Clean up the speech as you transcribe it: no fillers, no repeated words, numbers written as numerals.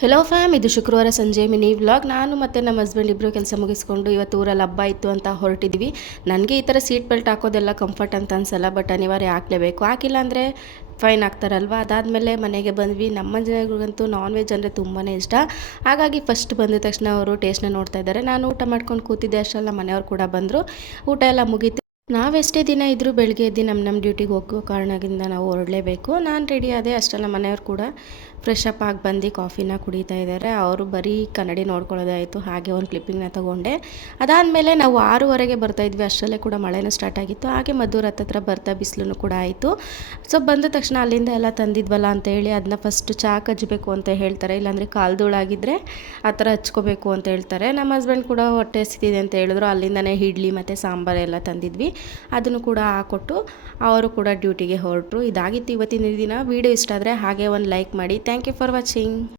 Hello fam, ಇದು ಶುಕ್ರವಾರ ಸಂಜೆ ಮಿನಿ ವ್ಲಾಗ್. ನಾನು ಮತ್ತು ನಮ್ಮ ಹಸ್ಬೆಂಡ್ ಇಬ್ಬರು ಕೆಲಸ ಮುಗಿಸ್ಕೊಂಡು ಇವತ್ತು ಊರಲ್ಲಿ ಹಬ್ಬ ಇತ್ತು ಅಂತ ಹೊರಟಿದ್ವಿ. ನನಗೆ ಈ ಥರ ಸೀಟ್ ಬೆಲ್ಟ್ ಹಾಕೋದೆಲ್ಲ ಕಂಫರ್ಟ್ ಅಂತ ಅನ್ಸಲ್ಲ, ಬಟ್ ಅನಿವಾರ್ಯ ಹಾಕಲೇಬೇಕು. ಹಾಕಿಲ್ಲ ಅಂದರೆ ಫೈನ್ ಆಗ್ತಾರಲ್ವ. ಅದಾದಮೇಲೆ ಮನೆಗೆ ಬಂದ್ವಿ. ನಮ್ಮ ಜನಗಳಿಗಂತೂ ನಾನ್ ವೆಜ್ ಅಂದರೆ ತುಂಬಾ ಇಷ್ಟ. ಹಾಗಾಗಿ ಫಸ್ಟ್ ಬಂದ ತಕ್ಷಣ ಅವರು ಟೇಸ್ಟ್ನ ನೋಡ್ತಾ ಇದ್ದಾರೆ. ನಾನು ಊಟ ಮಾಡ್ಕೊಂಡು ಕೂತಿದ್ದೆ ಅಷ್ಟರಲ್ಲಿ ನಮ್ಮ ಮನೆಯವ್ರು ಕೂಡ ಬಂದರು. ಊಟ ಎಲ್ಲ ಮುಗೀತು. ನಾವೆಷ್ಟೇ ದಿನ ಇದ್ದರೂ ಬೆಳಗ್ಗೆ ಎದ್ದು ನಮ್ಮ ಡ್ಯೂಟಿಗೆ ಹೋಗೋ ಕಾರಣದಿಂದ ನಾವು ಹೊರಡಲೇಬೇಕು. ನಾನು ರೆಡಿ ಆದೆ. ಅಷ್ಟೆಲ್ಲ ಮನೆಯವ್ರು ಕೂಡ ಫ್ರೆಶ್ ಅಪ್ ಆಗಿ ಬಂದು ಕಾಫಿನ ಕುಡಿತಾ ಇದ್ದಾರೆ. ಅವರು ಬರೀ ಕನ್ನಡಿ ನೋಡ್ಕೊಳ್ಳೋದಾಯಿತು. ಹಾಗೆ ಒಂದು ಕ್ಲಿಪ್ಪಿಂಗ್ನ ತೊಗೊಂಡೆ. ಅದಾದಮೇಲೆ ನಾವು 6:15ಗೆ ಬರ್ತಾಯಿದ್ವಿ. ಅಷ್ಟರಲ್ಲೇ ಕೂಡ ಮಳೆನೂ ಸ್ಟಾರ್ಟ್ ಆಗಿತ್ತು. ಹಾಗೆ ಮದ್ದೂರು ಹತ್ರ ಬರ್ತಾ ಬಿಸಿಲು ಕೂಡ ಆಯಿತು. ಸೊ ಬಂದ ತಕ್ಷಣ ಅಲ್ಲಿಂದ ಎಲ್ಲ ತಂದಿದ್ವಲ್ಲ ಅಂತೇಳಿ ಅದನ್ನ ಫಸ್ಟ್ ಚಾಕ್ ಹಚ್ಚಬೇಕು ಅಂತ ಹೇಳ್ತಾರೆ. ಇಲ್ಲಾಂದರೆ ಕಾಲ್ಧೂಳಾಗಿದ್ದರೆ ಆ ಥರ ಹಚ್ಕೋಬೇಕು ಅಂತ ಹೇಳ್ತಾರೆ. ನಮ್ಮ ಹಸ್ಬೆಂಡ್ ಕೂಡ ಹೊಟ್ಟೆ ಹಸಿತಿದೆ ಅಂತ ಹೇಳಿದ್ರು. ಅಲ್ಲಿಂದನೇ ಇಡ್ಲಿ ಮತ್ತು ಸಾಂಬಾರು ಎಲ್ಲ ತಂದಿದ್ವಿ. ಅದನ್ನು ಕೂಡ ಹಾಕ್ಕೊಟ್ಟು ಅವರು ಕೂಡ ಡ್ಯೂಟಿಗೆ ಹೊರಟರು. ಇದಾಗಿತ್ತು ಇವತ್ತಿನ ದಿನ. ವಿಡಿಯೋ ಇಷ್ಟ ಆದರೆ ಹಾಗೆ ಒಂದು ಲೈಕ್ ಮಾಡಿ. Thank you for watching.